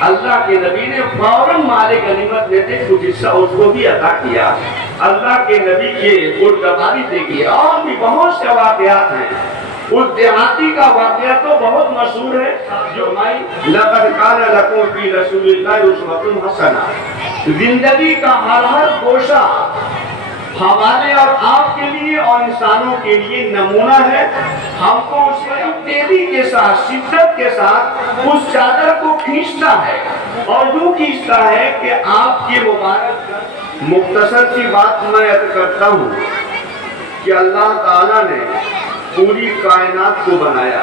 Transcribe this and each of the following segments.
اللہ کے نبی نے فوراً مال غنیمت میں سے کچھ حصہ اس کو بھی عطا کیا۔ اللہ کے نبی کے بردباری دیکھیے، اور بھی بہت سے واقعات ہیں۔ اس دیہاتی کا واقعہ تو بہت مشہور ہے جو لَقَدْ كَانَ لَكُمْ فِي رَسُولِ اللَّهِ أُسْوَةٌ حَسَنَةٌ، زندگی کا ہر گوشہ ہمارے اور آپ کے لیے اور انسانوں کے لیے نمونہ ہے۔ ہم کو اس کی تیزی کے ساتھ، شدت کے ساتھ اس چادر کو کھینچنا ہے، اور یوں کھینچتا ہے کہ آپ کی مبارک مختصر سی بات میں عرض کرتا ہوں کہ اللہ تعالیٰ نے پوری کائنات کو بنایا،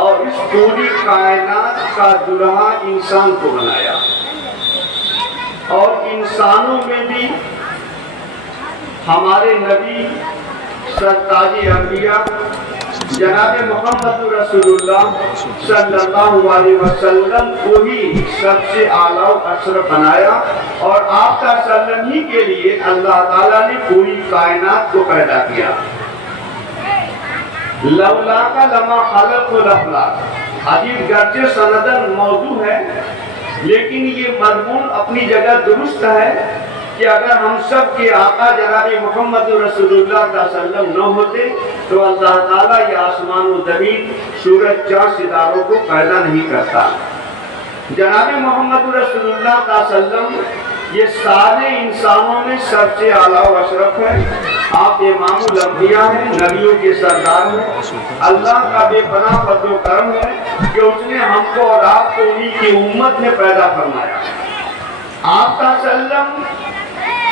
اور اس پوری کائنات کا دلہا انسان کو بنایا، اور انسانوں میں بھی ہمارے نبی سرتاج انبیاء جناب محمد رسول اللہ صلی اللہ علیہ وسلم کو ہی سب سے اعلیٰ و اشرف بنایا، اور آپ کا سلم ہی کے لیے اللہ تعالیٰ نے پوری کائنات کو پیدا کیا۔ لولا کا لما خلق الافلاک، عجیب گرچہ سندن موضوع ہے لیکن یہ مضمون اپنی جگہ درست ہے کہ اگر ہم سب کے آقا جناب محمد رسول اللہ صلی اللہ علیہ وسلم نہ ہوتے تو اللہ تعالیٰ یہ آسمان و زمین، سورج، چاند، ستاروں کو پیدا نہیں کرتا۔ جناب محمد رسول اللہ صلی اللہ علیہ وسلم یہ سارے انسانوں میں سب سے اعلیٰ و اشرف ہے۔ آپ امام الانبیاء ہیں، نبیوں کے سردار ہیں۔ اللہ کا بے پناہ فضل و کرم ہے کہ اس نے ہم کو اور آپ کو انہی کی امت میں پیدا فرمایا۔ آپ کا سلم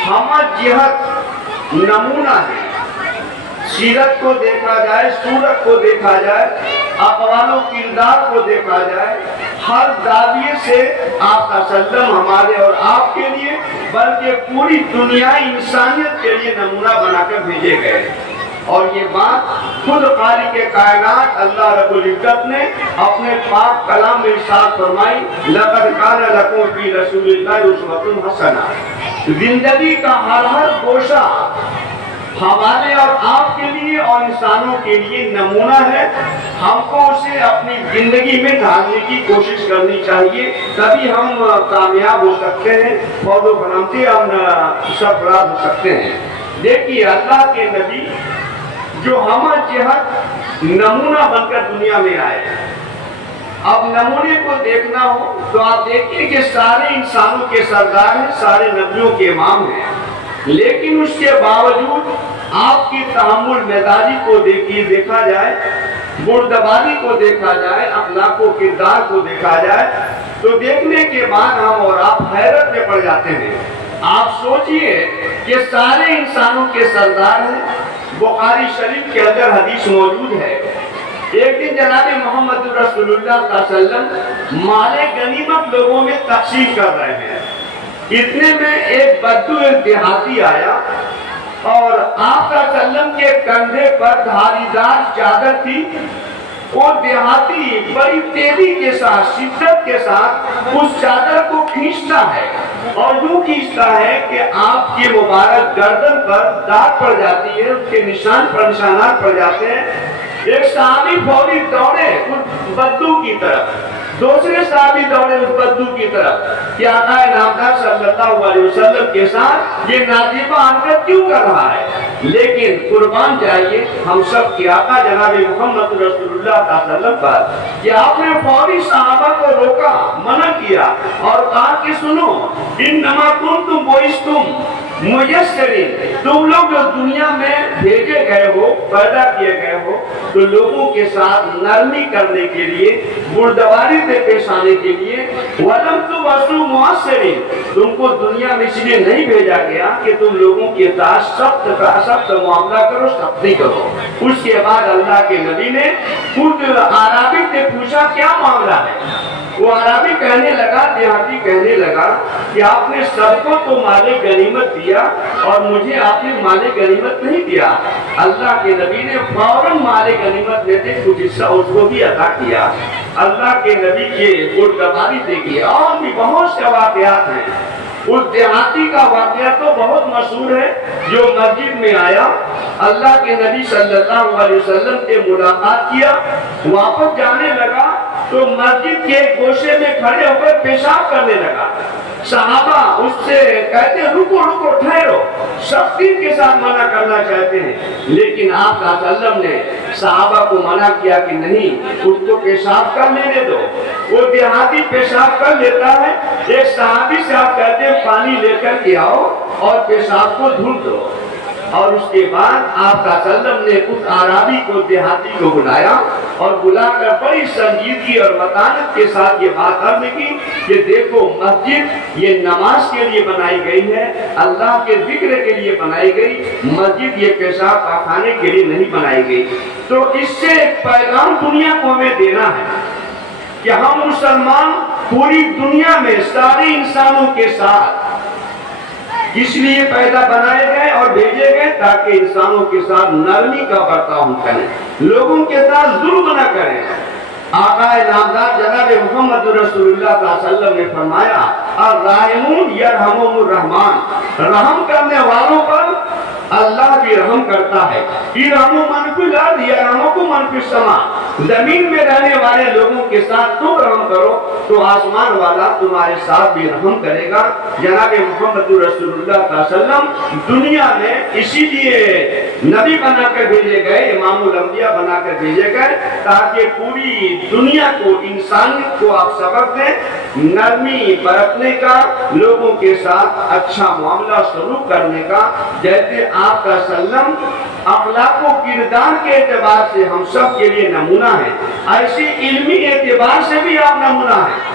ہم جہت نمونہ ہے۔ سیرت کو دیکھا جائے، صورت کو دیکھا جائے، اقوال و کردار کو دیکھا جائے، ہر زاویے سے آپ کا سلم ہمارے اور آپ کے لیے بلکہ پوری دنیا انسانیت کے لیے نمونہ بنا کر بھیجے گئے۔ اور یہ بات خود خالق کائنات اللہ رب العزت نے اپنے پاک کلام میں ارشاد فرمائی، لَقَدْ كَانَ لَكُمْ فِي رَسُولِ اللَّهِ أُسْوَةٌ حَسَنَةٌ۔ زندگی کا ہر گوشہ ہمارے اور آپ کے لیے اور انسانوں کے لیے نمونہ ہے۔ ہم کو اسے اپنی زندگی میں ڈھالنے کی کوشش کرنی چاہیے، تبھی ہم کامیاب ہو سکتے ہیں، فوز و فلاح سے ہم سرفراز ہو سکتے ہیں۔ دیکھیے اللہ کے نبی جو ہم جہت نمونہ بن کر دنیا میں آئے، اب نمونے کو دیکھنا ہو تو آپ دیکھیں کہ سارے انسانوں کے سردار ہیں، سارے نبیوں کے امام ہیں، لیکن اس کے باوجود آپ کی تحمل مزاجی کو دیکھا جائے، بردباری کو دیکھا جائے، اخلاق و کردار کو دیکھا جائے تو دیکھنے کے بعد ہم اور آپ حیرت میں پڑ جاتے ہیں۔ آپ سوچئے کہ سارے انسانوں کے سردار ہیں۔ بخاری شریف کے اندر حدیث موجود ہے، ایک دن جناب محمد رسول اللہ صلی اللہ علیہ وسلم مال غنیمت لوگوں میں تقسیم کر رہے ہیں۔ اتنے میں ایک بدو، ایک دیہاتی آیا، اور آپ کا سلم کے کندھے پر دھاری دار چادر تھی۔ وہ دیہاتی بڑی تیزی کے ساتھ، شدت کے ساتھ اس چادر کو کھینچتا ہے، اور یوں کھینچتا ہے کہ آپ کی مبارک گردن پر داغ پڑ جاتی ہے، اس کے نشانات پڑ جاتے ہیں۔ ایک صحابی فوری دوڑے اس بدو کی طرف، دوسرے صحابی دوڑے اس بدو کی طرف کہ آقا نامدار صلی اللہ علیہ وسلم کے ساتھ یہ نازیبہ حرکت کیوں کر رہا ہے؟ لیکن قربان جائیے ہم سب کے آقا جناب محمد رسول اللہ صلی اللہ علیہ وسلم پر کہ آپ نے فوری صحابہ کو روکا، منع کیا اور کہا کہ سنو، انما کنتم بعثتم میسرین، تم لوگ جو دنیا میں بھیجے گئے ہو، پیدا کیے گئے ہو تو لوگوں کے ساتھ نرمی کرنے کے لیے، بردباری سے پیش آنے کے لیے، وَلَمْ تُبْعَثُوا مُعَسِّرِينَ، تم کو دنیا میں اس لیے نہیں بھیجا گیا کہ تم لوگوں کے ساتھ سخت معاملہ کرو، سختی کرو۔ اس کے بعد اللہ کے نبی نے خود عربی سے پوچھا کیا معاملہ ہے؟ وہ عربی کہنے لگا، دیہاتی کہنے لگا کہ آپ نے سب کو تو مال غنیمت دیا اور مجھے آپ نے مال غنیمت نہیں دیا۔ اللہ کے نبی نے فوراً مال غنیمت میں سے کچھ حصہ اس کو بھی عطا کیا۔ اللہ کے نبی کے بردباری دیکھیے، اور بھی بہت سے واقعات ہیں۔ اس دیہاتی کا واقعہ تو بہت مشہور ہے جو مسجد میں آیا، اللہ کے نبی صلی اللہ علیہ وسلم سے ملاقات کیا، واپس جانے لگا تو مسجد کے گوشے میں کھڑے ہو کر پیشاب کرنے لگا۔ صحابہ اس سے کہتے ہیں رکو رکو ٹھہرو، سختی کے ساتھ منع کرنا چاہتے ہیں، لیکن آپ صلی اللہ علیہ وسلم نے صحابہ کو منع کیا کہ نہیں، اس کو پیشاب کر لینے دو۔ وہ دیہاتی پیشاب کر لیتا ہے، ایک صحابی سے آپ کہتے ہیں پانی لے کر کے آؤ اور پیشاب کو دھل دو، اور اس کے بعد آپ صلی اللہ علیہ وسلم نے اس اعرابی کو، دیہاتی کو بلایا اور بلا کر بڑی سنجیدگی اور متانت کے ساتھ یہ بات عرض کی کہ دیکھو مسجد یہ نماز کے لیے بنائی گئی ہے، اللہ کے ذکر کے لیے بنائی گئی، مسجد یہ پیشاب پاخانے کے لیے نہیں بنائی گئی۔ تو اس سے ایک پیغام دنیا کو ہمیں دینا ہے کہ ہم مسلمان پوری دنیا میں سارے انسانوں کے ساتھ اس لیے پیدا بنائے گئے اور بھیجے گئے تاکہ انسانوں کے ساتھ نرمی کا برتاؤ کریں، لوگوں کے ساتھ ظلم نہ کریں۔ آقا نامدار جناب محمد رسول اللہ صلی اللہ علیہ وسلم نے فرمایا الراحمون یرحمہم الرحمن، رحم کرنے والوں پر اللہ بھی رحم کرتا ہے۔ ارحموا من فی الارض یرحمکم من فی السماء، زمین میں رہنے والے لوگوں کے ساتھ تم رحم کرو تو آسمان والا تمہارے ساتھ بھی رحم کرے گا۔ جناب محمد رسول اللہ صلی اللہ علیہ وسلم دنیا میں اسی لیے نبی بنا کر بھیجے گئے، امام الانبیاء بنا کر بھیجے گئے تاکہ پوری دنیا کو، انسانیت کو آپ سبق دیں نرمی برتنے کا، لوگوں کے ساتھ اچھا معاملہ سلوک کرنے کا۔ جیسے آپ کا سلم اخلاق و کردار کے اعتبار سے ہم سب کے لیے نمونہ ہے، ایسے علمی اعتبار سے بھی آپ نمونہ ہیں۔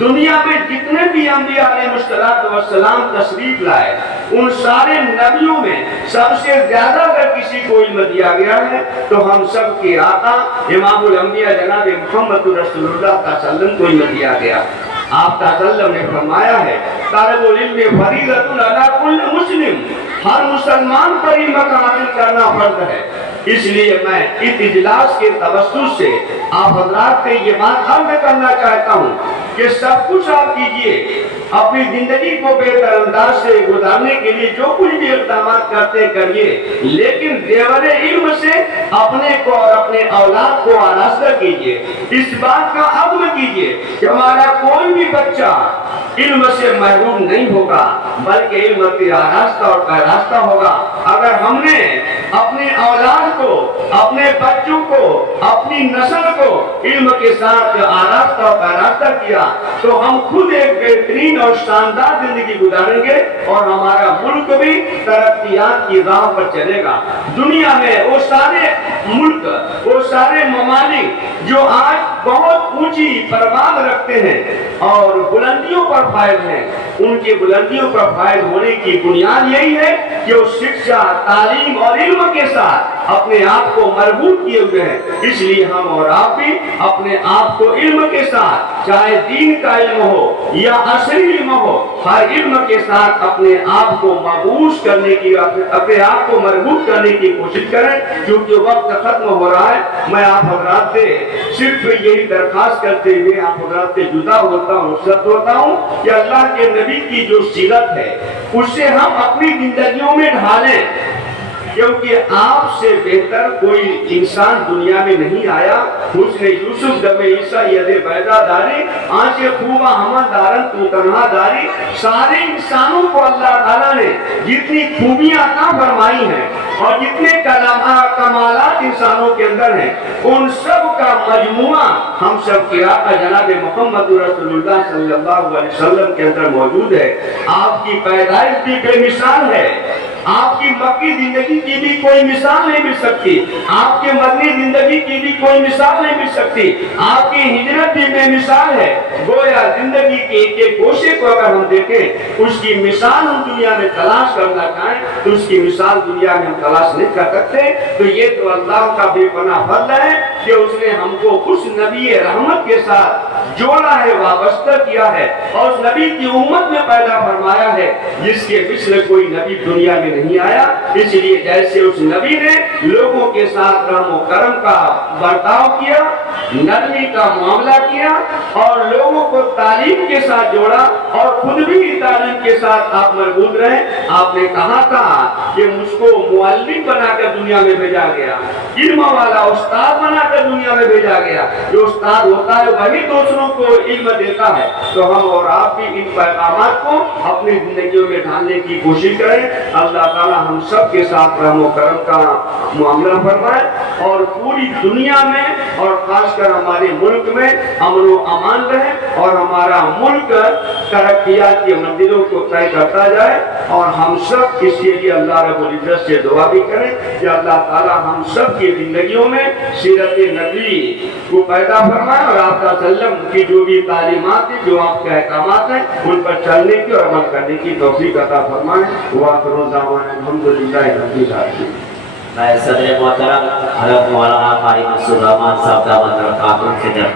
دنیا میں جتنے بھی انبیاء علیہ السلام تشریف لائے، ان سارے نبیوں میں سب سے زیادہ اگر کسی کو علم دیا گیا ہے تو ہم سب کے آقا امام الانبیاء جناب محمد رسول اللہ صلی اللہ علیہ وسلم کو علم دیا گیا۔ آپ صلی اللہ علیہ وسلم نے فرمایا ہے طالب العلم فریضۃ علی کل مسلم، ہر مسلمان پر علم حاصل کرنا فرض ہے۔ اس لیے میں اس اجلاس کے توسط سے آپ حضرات سے یہ بات عرض کرنا چاہتا ہوں کہ سب کچھ آپ کیجئے، اپنی زندگی کو بہتر انداز سے گزارنے کے لیے جو کچھ بھی اقدامات کرتے کریے، لیکن زیور علم سے اپنے کو اور اپنے اولاد کو آراستہ کیجئے۔ اس بات کا عزم کیجئے کہ ہمارا کوئی بھی بچہ علم سے محروم نہیں ہوگا بلکہ علم سے آراستہ اور پیراستہ ہوگا۔ اگر ہم نے اپنے اولاد کو، اپنے بچوں کو، اپنی نسل کو علم کے ساتھ آراستہ اور پیراستہ کیا تو ہم خود ایک بہترین اور شاندار زندگی گزاریں گے اور ہمارا ملک بھی ترقیات کی راہ پر چلے گا۔ دنیا میں وہ سارے ملک، وہ سارے ممالک جو آج بہت اونچی پرواز رکھتے ہیں اور بلندیوں پر فائز ہیں، ان کی بلندیوں پر فائز ہونے کی بنیاد یہی ہے کہ وہ شکشا، تعلیم اور علم کے ساتھ اپنے آپ کو مربوط کیے ہوئے ہیں۔ اس لیے ہم اور آپ بھی اپنے آپ کو علم کے ساتھ، چاہے دین کا علم ہو یا عصری علم ہو، ہر علم کے ساتھ اپنے آپ کو مبعوث کرنے کی، اپنے آپ کو مربوط کرنے کی کوشش کریں، کیونکہ وقت ختم ہو رہا ہے۔ میں آپ حضرات سے صرف یہی درخواست کرتے ہوئے آپ حضرات سے جدا ہوتا ہوں، رخصت ہوتا ہوں کہ اللہ کے نبی کی جو سیرت ہے اسے ہم اپنی زندگیوں میں ڈھالیں، کیونکہ آپ سے بہتر کوئی انسان دنیا میں نہیں آیا۔ حسن یوسف دم عیسیٰ ید بیضا داری، آنچ خوبہ ہمہ دارن تو تنہا داری۔ سارے انسانوں کو اللہ تعالیٰ نے جتنی خوبیاں عطا فرمائی ہیں اور جتنے کمالات انسانوں کے اندر ہیں، ان سب کا مجموعہ ہم سب کے آقا جناب محمد رسول اللہ صلی اللہ علیہ وسلم کے اندر موجود ہے۔ آپ کی پیدائش بھی بے مثال ہے، آپ کی مکی زندگی کی بھی کوئی مثال نہیں مل سکتی، آپ کے مدنی زندگی کی بھی کوئی مثال نہیں مل سکتی، آپ کی ہجرت بھی بے مثال ہے۔ گویا زندگی کے ایک ایک گوشے کو اگر ہم دیکھیں، اس کی مثال ہم دنیا میں تلاش کرنا چاہیں تو اس کی مثال دنیا میں ہم تلاش نہیں کر سکتے۔ تو یہ تو اللہ کا بے پناہ فضل ہے کہ اس نے ہم کو اس نبی رحمت کے ساتھ جوڑا ہے، وابستہ کیا ہے اور اس نبی کی امت میں پیدا فرمایا ہے جس کے مثل کوئی نبی دنیا میں نہیں آیا. اس لیے جیسے اس نبی نے لوگوں کے ساتھ رحم و کرم کا برتاؤ کیا, نرمی کا معاملہ کیا اور لوگوں کو تعلیم کے ساتھ جوڑا اور خود بھی تعلیم کے ساتھ آپ مربوط رہے. آپ نے کہا تھا کہ مجھ کو معلم بنا کر دنیا میں بھیجا گیا, علم والا استاد بنا کر دنیا میں بھیجا گیا. جو استاد ہوتا ہے وہی دوسروں کو علم دیتا ہے. تو ہم اور آپ بھی ان پیغامات کو اپنی زندگیوں میں ڈھالنے کی کوشش کریں. اللہ تعالی ہم سب کے ساتھ رحم و کرم کا معاملہ فرمائے اور پوری دنیا میں اور خاص کر ہمارے ملک میں امن و امان رہے اور ہمارا ملک ترقیات کی منزلوں کو طے کرتا جائے. اور ہم سب اس کے لیے اللہ رب العزت سے دعا بھی کریں کہ اللہ تعالی ہم سب کی زندگیوں میں سیرت نبی کو پیدا فرمائے اور آپ کا سلم کی جو بھی تعلیمات ہیں, جو آپ کے احکامات ہیں, ان پر چلنے کی اور عمل کرنے کی توفیق عطا فرمائے. وآخر دعوانا الحمدللہ رب العالمین. صدر محترم حضرت مولانا قاری منصور رحمان صاحب دعوت برکاتہ سے